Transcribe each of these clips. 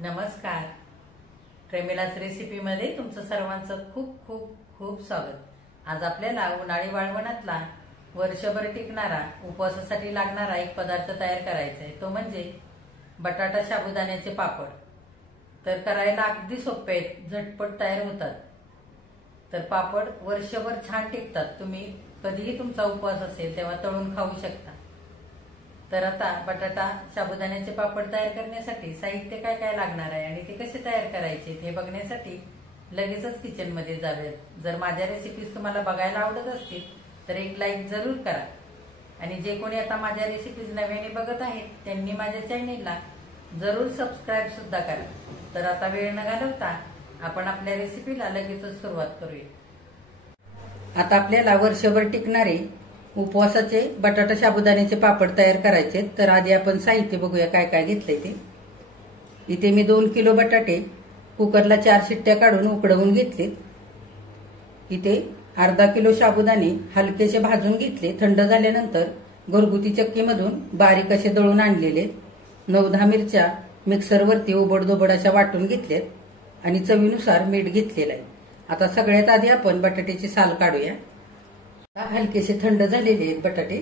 नमस्कार. प्रेमिलाच रेसिपीमध्ये तुमचं सर्वांचं खूप खूप खूप स्वागत. आज आपल्याला उन्हाळी वाळवणातला वर्षभर टिकणारा उपवासासाठी लागणारा एक पदार्थ तयार करायचा आहे. तो म्हणजे बटाटा साबुदाण्याचे पापड. तर करायला अगदी सोपे आहेत, झटपट तयार होतात. तर पापड वर्षभर छान टिकतात. तुम्ही कधीही तुमचा उपवास असेल तेव्हा तळून खाऊ शकता. तर आता बटाटा साबुदाण्याचे पापड तयार करण्यासाठी साहित्य काय काय लागणार आहे आणि ते कसे तयार करायचे हे बघण्यासाठी लगेचच किचन मध्ये जाऊयात. जर माझ्या रेसिपीज तुम्हाला बघायला आवडत असतील तर एक लाईक जरूर करा. आणि जे कोणी आता माझ्या रेसिपीज नव्याने बघत आहेत त्यांनी माझ्या चॅनेलला जरूर सबस्क्राईब सुद्धा करा. तर आता वेळ न घालवता आपण आपल्या रेसिपीला लगेचच सुरुवात करूया. आता आपल्याला वर्षभर टिकणारे उपवासाचे बटाटा साबुदाण्याचे पापड तयार करायचे. तर आधी आपण साहित्य बघूया काय काय घेतलंय ते. इथे मी 2 किलो बटाटे कुकरला 4 शिट्ट्या काढून उकडवून घेतलेत. इथे अर्धा किलो साबुदाणे हलकेसे भाजून घेतले. थंड झाल्यानंतर घरगुती चक्कीमधून बारीक असे दळून आणलेले. 9-10 मिरच्या मिक्सरवरती ओबडधोबड अशा वाटून घेतल्यात आणि चवीनुसार मीठ घेतलेलं आहे. आता सगळ्यात आधी आपण बटाट्याची साल काढूया. हलकेसे थंड झालेले आहेत बटाटे,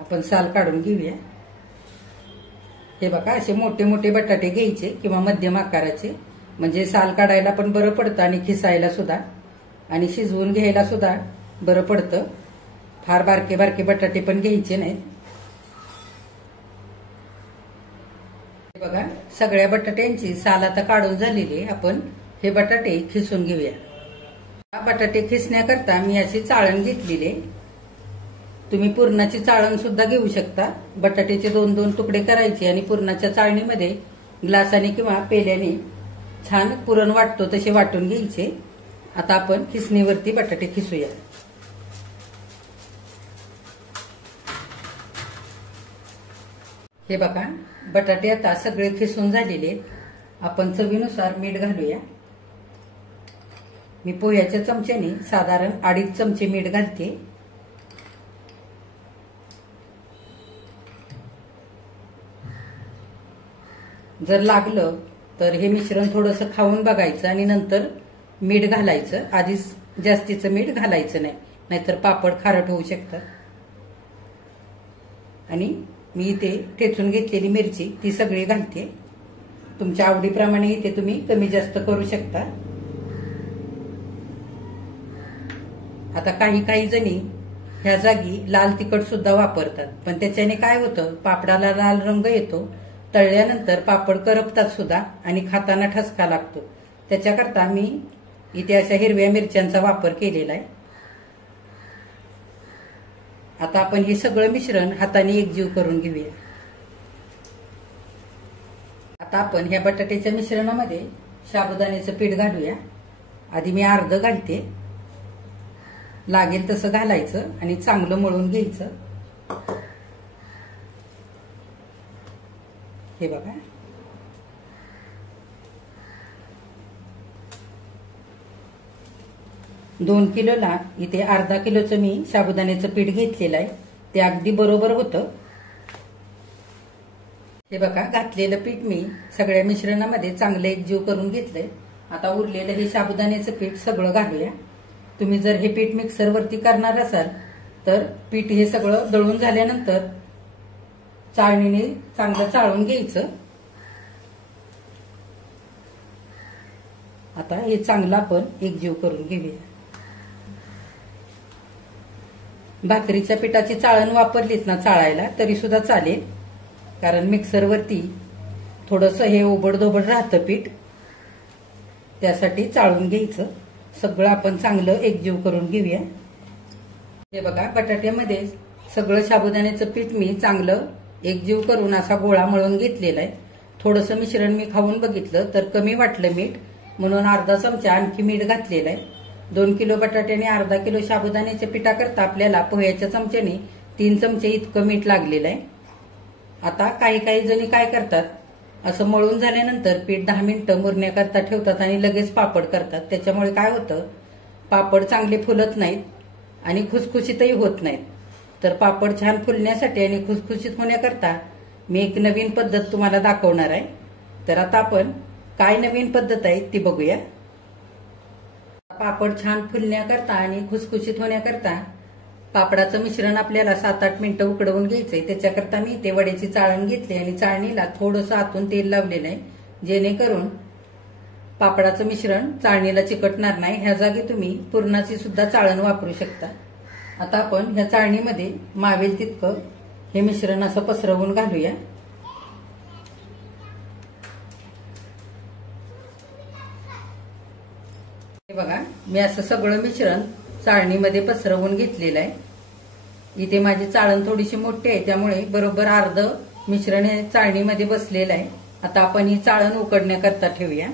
आपण साल काढून घेऊया. हे बघा, असे मोठे मोठे बटाटे घ्यायचे किंवा मध्यम आकाराचे, म्हणजे साल काढायला पण बरं पडतं आणि खिसायला सुद्धा आणि शिजवून घ्यायला सुद्धा बरं पडतं. फार बारके बारके बटाटे पण घ्यायचे नाहीत. हे बघा, सगळ्या बटाट्यांची साल आता काढून झालेली. आपण हे बटाटे खिसून घेऊया. बटाटे खिसण्याकरता मी अशी चाळण घेतलेली. तुम्ही पुरणाची चाळण सुद्धा घेऊ शकता. बटाट्याचे 2-2 तुकडे करायचे आणि पुरणाच्या चाळणीमध्ये ग्लासाने किंवा पेल्याने छान पुरण वाटतो तसे वाटून घ्यायचे. आता आपण खिसणीवरती बटाटे खिसूया. हे बघा, बटाटे आता सगळे खिसून झालेले. आपण चवीनुसार मीठ घालूया. मी पोह्याच्या चमच्याने साधारण 2.5 चमचे मीठ घालते. जर लागलं तर हे मिश्रण थोडंसं खाऊन बघायचं आणि नंतर मीठ घालायचं. आधीच जास्तीचं मीठ घालायचं नाही, नाहीतर पापड खारट होऊ शकतात. आणि मी इथे ठेचून घेतलेली मिरची ती सगळी घालते. तुमच्या आवडीप्रमाणे इथे तुम्ही कमी जास्त करू शकता. आता काही जणी ह्या जागी लाल तिखट सुद्धा वापरतात, पण त्याच्याने काय होतं, पापडाला लाल रंग येतो. तळल्यानंतर पापड करपतात सुद्धा आणि खाताना ठसका लागतो. त्याच्याकरता मी इथे अशा हिरव्या मिरच्यांचा वापर केलेला आहे. आता आपण हे सगळं मिश्रण हाताने एकजीव करून घेऊया. आता आपण ह्या बटाट्याच्या मिश्रणामध्ये साबुदाण्याचं पीठ घालूया. आधी मी अर्ध घालते. लागेल तसं घालायचं आणि चांगलं मळून घ्यायचं. हे बघा, दोन किलोला इथे अर्धा किलोचं मी साबुदाण्याचं पीठ घेतलेलं आहे. ते अगदी बरोबर होतं. हे बघा, घातलेलं पीठ मी सगळ्या मिश्रणामध्ये चांगलं एकजीव करून घेतलंय. आता उरलेलं हे साबुदाण्याचं पीठ सगळं घालूया. तुम्ही जर हे पीठ मिक्सरवरती करणार असाल तर पीठ हे सगळं दळून झाल्यानंतर चाळणीने चांगलं चाळून घ्यायचं. आता हे चांगलं आपण एकजीव करून घेऊया. भाकरीच्या पिठाची चाळण वापरलीत ना चाळायला तरी सुद्धा चालेल, कारण मिक्सरवरती थोडंसं हे ओबडधोबड राहतं पीठ, त्यासाठी चाळून घ्यायचं. सगळं आपण चांगलं एकजीव करून घेऊया. हे बघा, बटाट्यामध्ये सगळं साबुदाण्याचं पीठ मी चांगलं एकजीव करून असा गोळा मळून घेतलेला आहे. थोडंसं मिश्रण मी खाऊन बघितलं तर कमी वाटलं मीठ, म्हणून अर्धा चमचा आणखी मीठ घातलेलं आहे. 2 किलो बटाट्याने अर्धा किलो साबुदाण्याच्या पिठाकरता आपल्याला पोह्याच्या चमच्याने 3 चमचे इतकं मीठ लागलेलं आहे. आता काही जणी काय करतात, असं मळून झाल्यानंतर पीठ 10 मिनिटं मुरण्याकरता ठेवतात आणि लगेच पापड करतात. त्याच्यामुळे काय होतं, पापड चांगले फुलत नाहीत आणि खुसखुशीतही होत नाहीत. तर पापड छान फुलण्यासाठी आणि खुसखुशीत होण्याकरता मी एक नवीन पद्धत तुम्हाला दाखवणार आहे. तर आता आपण काय नवीन पद्धत आहे ती बघूया. पापड छान फुलण्याकरता आणि खुसखुशीत होण्याकरता पापडाचं मिश्रण आपल्याला 7-8 मिनिटं उकडवून घ्यायचंय. त्याच्याकरता मी ते वड्याची चाळण घेतली आणि चाळणीला थोडंसं आतून तेल लावलेलं आहे, जेणेकरून पापडाचं मिश्रण चाळणीला चिकटणार नाही. ह्या जागी तुम्ही पुरणाची सुद्धा चाळण वापरू शकता. आता आपण ह्या चाळणीमध्ये मावेल तितकं हे मिश्रण असं पसरवून घालूया. हे बघा, मी असं सगळं मिश्रण चाळणीमध्ये पसरवून घेतलेलं आहे. इथे माझी चाळण थोडीशी मोठी आहे, त्यामुळे बरोबर अर्ध मिश्रण हे चाळणीमध्ये बसलेलं आहे. आता आपण ही चाळण उकडण्याकरता ठेवूया.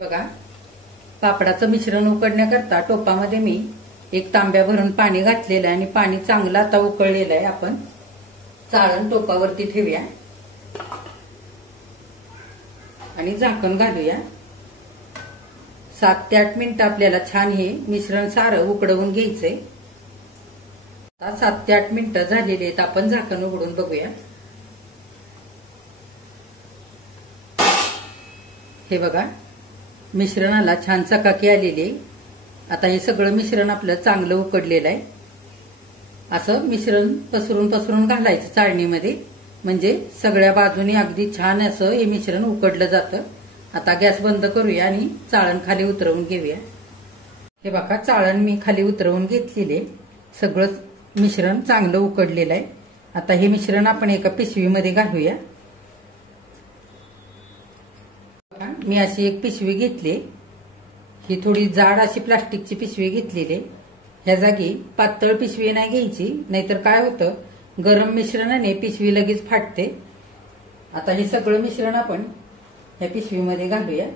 बघा, पापडाचं मिश्रण उकडण्याकरता टोपामध्ये मी 1 तांब्या भरून पाणी घातलेलं आहे आणि पाणी चांगलं आता उकळलेलं आहे. आपण चाळण टोपावरती ठेवूया आणि झाकण घालूया. 7 ते 8 मिनिटं आपल्याला छान हे मिश्रण सारं उकडवून घ्यायचंय. आता 7 ते 8 मिनिटं झालेली आहेत. आपण झाकण उघडून बघूया. हे बघा, मिश्रणाला छान चकाकी आलेली आहे. आता हे सगळं मिश्रण आपलं चांगलं उकडलेलं आहे. असं मिश्रण पसरून पसरून घालायचं चाळणीमध्ये, म्हणजे सगळ्या बाजूनी अगदी छान असं हे मिश्रण उकडलं जातं. आता गॅस बंद करूया आणि चाळण खाली उतरवून घेऊया. हे बघा, चाळण मी खाली उतरवून घेतलेले. सगळं मिश्रण चांगलं उकडलेलं आहे. आता हे मिश्रण आपण एका पिशवीमध्ये घालूया. मी अशी एक पिशवी घेतली. ही थोडी जाड अशी प्लास्टिकची पिशवी घेतलेली. ह्या जागी पातळ पिशवी नाही घ्यायची, नाहीतर काय होतं, गरम मिश्रणाने पिशवी लगेच फाटते. आता हे सगळं मिश्रण आपण ह्या पिशवीमध्ये घालूया.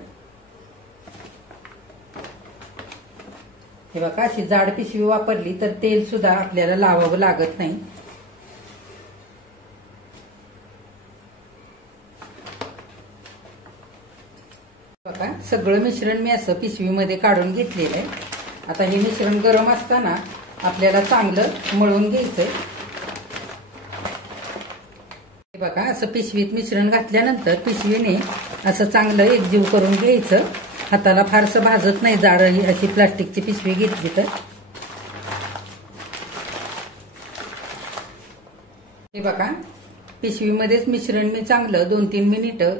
हे बघा, अशी जाड पिशवी वापरली तर तेल सुद्धा आपल्याला लावावं लागत नाही. बघा, सगळं मिश्रण मी असं पिशवीमध्ये काढून घेतलेलं आहे. आता हे मिश्रण गरम असताना आपल्याला चांगलं मळून घ्यायचंय. बघा, असं पिशवीत मिश्रण घातल्यानंतर पिशवीने असं चांगलं एकजीव करून घ्यायचं. हाताला फारसं भाजत नाही जाड अशी प्लास्टिकची पिशवी घेतली तर. हे बघा, पिशवीमध्येच मिश्रण मी चांगलं 2-3 मिनिटं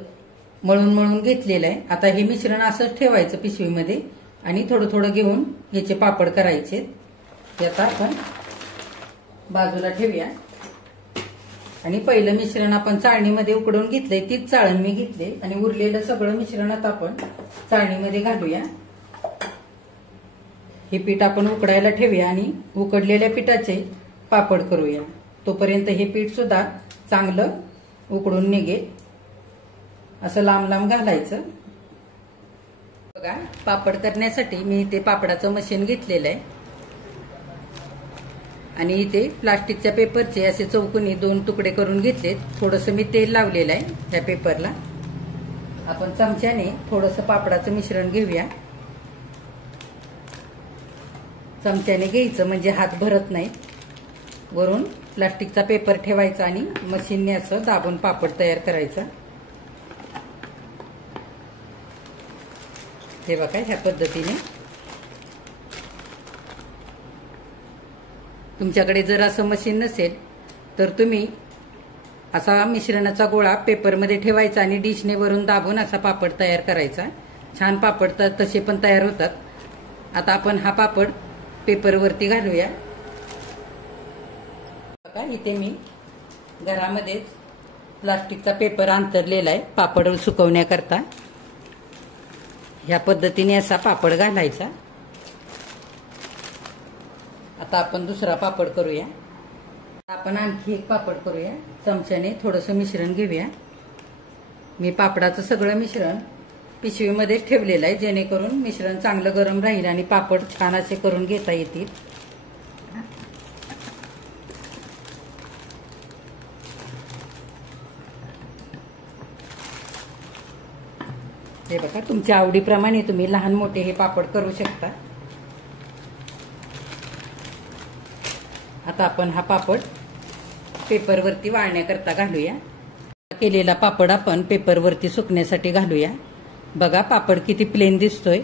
मळून घेतलेलं आहे. आता हे मिश्रण असंच ठेवायचं पिशवीमध्ये आणि थोडं थोडं घेऊन याचे पापड करायचे. ते आता आपण बाजूला ठेवूया. आणि पहिलं मिश्रण आपण चाळणीमध्ये उकडून घेतलंय, तीच चाळण मी घेतली आणि उरलेलं सगळं मिश्रण आता आपण चाळणीमध्ये घालूया. हे पीठ आपण उकडायला ठेवूया आणि उकडलेल्या पिठाचे पापड करूया. तोपर्यंत हे पीठ सुद्धा चांगलं उकडून निघेल. असं लांब लांब घालायचं. बघा, पापड करण्यासाठी मी इथे पापडाचं मशीन घेतलेलं आहे आणि इथे प्लास्टिकच्या पेपरचे असे चौकोनी 2 तुकडे करून घेतलेत. थोडंसं मी तेल लावलेलं आहे त्या पेपरला. आपण चमच्याने थोडंसं पापडाचं मिश्रण घेऊया. चमच्याने घ्यायचं म्हणजे हात भरत नाही. वरून प्लास्टिकचा पेपर ठेवायचा आणि मशीनने असं दाबून पापड तयार करायचा. हे बघा, ह्या पद्धतीने. तुमच्याकडे जर असं मशीन नसेल तर तुम्ही असा मिश्रणाचा गोळा पेपरमध्ये ठेवायचा आणि डिशने वरून दाबून असा पापड तयार करायचा. छान पापड तसे पण तयार होतात. आता आपण हा पापड पेपरवरती घालूया. बघा, इथे मी घरामध्येच प्लास्टिकचा पेपर अंतरलेला आहे पापड सुकवण्याकरता. ह्या पद्धतीने असा पापड घालायचा. आता आपण दुसरा पापड करूया. आपण आणखी एक पापड करूया. चमच्याने थोडंसं मिश्रण घेऊया. मी पापडाचं सगळं मिश्रण पिशवीमध्ये ठेवलेलं आहे, जेणेकरून मिश्रण चांगलं गरम राहील आणि पापड छान असे करून घेता येतील. हे बघा, तुमच्या आवडीप्रमाणे तुम्ही लहान मोठे हे पापड करू शकता. आता आपण हा पापड पेपरवरती वाळण्याकरता घालूया. केलेला पापड आपण पेपरवरती सुकण्यासाठी घालूया. बघा पापड किती प्लेन दिसतोय,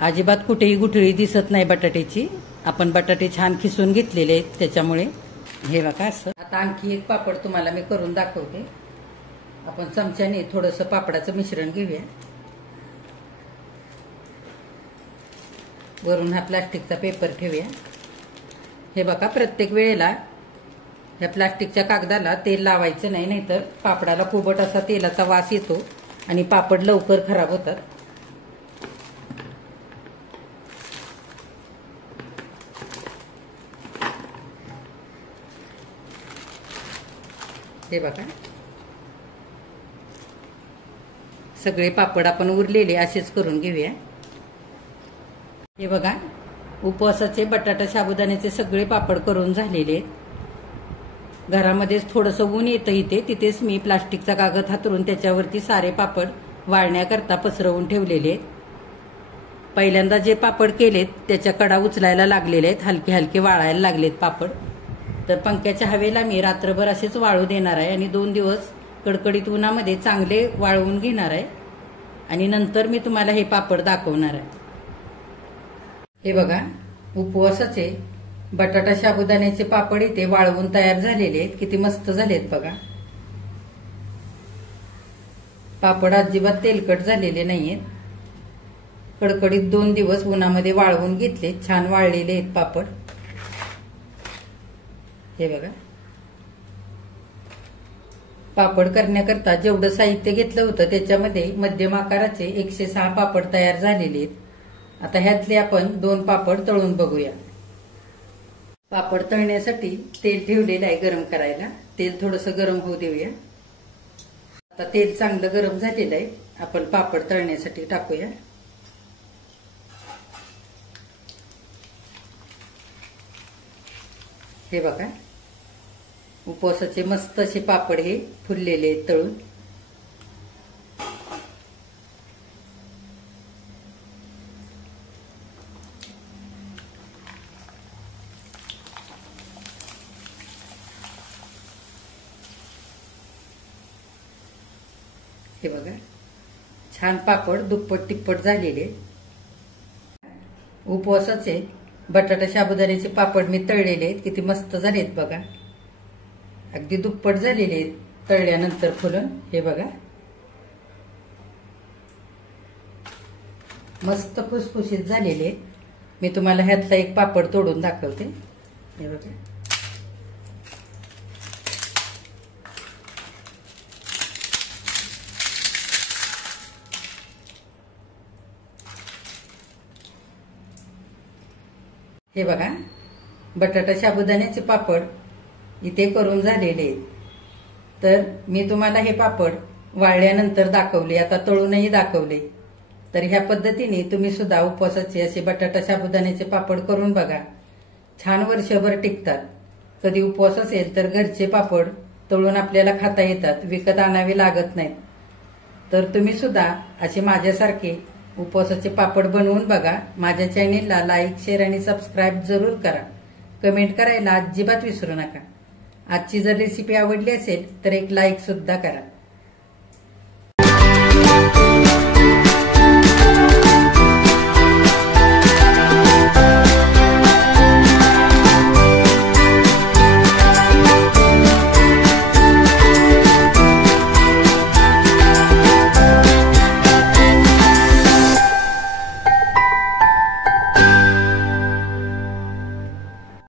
अजिबात कुठेही गुठळी दिसत नाही बटाट्याची. आपण बटाटे छान खिसून घेतलेले आहेत त्याच्यामुळे. हे बघा असं. आता आणखी एक पापड तुम्हाला मी करून दाखवते. आपण चमच्याने थोडंसं पापडाचं मिश्रण घेऊया. वरून हा प्लास्टिकचा पेपर ठेवूया. हे बघा, प्रत्येक वेळेला ह्या प्लास्टिकच्या कागदाला तेल लावायचं नाही, नाहीतर पापडाला कोबट असा तेलाचा वास येतो आणि पापड लवकर खराब होतात. हे बघा, सगळे पापड आपण उरलेले असेच करून घेऊया. हे बघा, उपवासाचे बटाटा साबुदाण्याचे सगळे पापड करून झालेले आहेत. घरामध्येच थोडंसं ऊन येतं इथे, तिथेच मी प्लास्टिकचा कागद हातरून त्याच्यावरती सारे पापड वाळण्याकरता पसरवून ठेवलेले आहेत. पहिल्यांदा जे पापड केलेत त्याच्या कडा उचलायला लागलेले आहेत, हलके हलके वाळायला लागलेत पापड. तर पंख्याच्या हवेला मी रात्रभर असेच वाळू देणार आहे आणि 2 दिवस कडकडीत उन्हामध्ये चांगले वाळवून घेणार आहे आणि नंतर मी तुम्हाला हे पापड दाखवणार आहे. हे बघा, उपवासाचे बटाटा साबुदाण्याचे पापड इथे वाळवून तयार झालेले आहेत. किती मस्त झालेत बघा. पापड अजिबात तेलकट झालेले नाहीयेत. कडकडीत 2 दिवस उन्हामध्ये वाळवून घेतले, छान वाळलेले आहेत पापड. हे बघा, पापड करण्याकरता जेवढं साहित्य घेतलं होतं त्याच्यामध्ये मध्यम आकाराचे 106 पापड तयार झालेले आहेत. आता ह्यातले आपण 2 पापड तळून बघूया. पापड तळण्यासाठी तेल ठेवलेलं आहे गरम करायला. तेल थोडंसं गरम होऊ देऊया. आता तेल चांगलं गरम झालेलं आहे. आपण पापड तळण्यासाठी टाकूया. हे बघा, उपवासाचे मस्त असे पापड हे फुललेले आहेत तळून. हे बघा, छान पापड दुप्पट तिप्पट झालेले. उपवासाचे बटाटा साबुदाण्याचे पापड मी तळलेले आहेत. किती मस्त झालेत बघा. अगदी दुप्पट झालेले आहेत तळल्यानंतर फुलून. हे बघा, मस्त फुसफुशीत झालेले आहेत. मी तुम्हाला ह्यातला एक पापड तोडून दाखवते. हे बघा, हे बघा, बटाटा साबुदाण्याचे पापड इथे करून झालेले आहेत. तर मी तुम्हाला हे पापड वाळल्यानंतर दाखवले, आता तळूनही दाखवले. तर ह्या पद्धतीने तुम्ही सुद्धा उपवासाचे असे बटाटा साबुदाण्याचे पापड करून बघा. छान वर्षभर टिकतात. कधी उपवास असेल तर घरचे पापड तळून आपल्याला खाता येतात, विकत आणावे लागत नाहीत. तर तुम्ही सुद्धा असे माझ्यासारखे उपवासाचे पापड बनवून बघा. माझ्या चॅनेलला लाईक, शेअर आणि सबस्क्राईब जरूर करा. कमेंट करायला अजिबात विसरू नका. आजची जर रेसिपी आवडली असेल तर एक लाईक सुद्धा करा.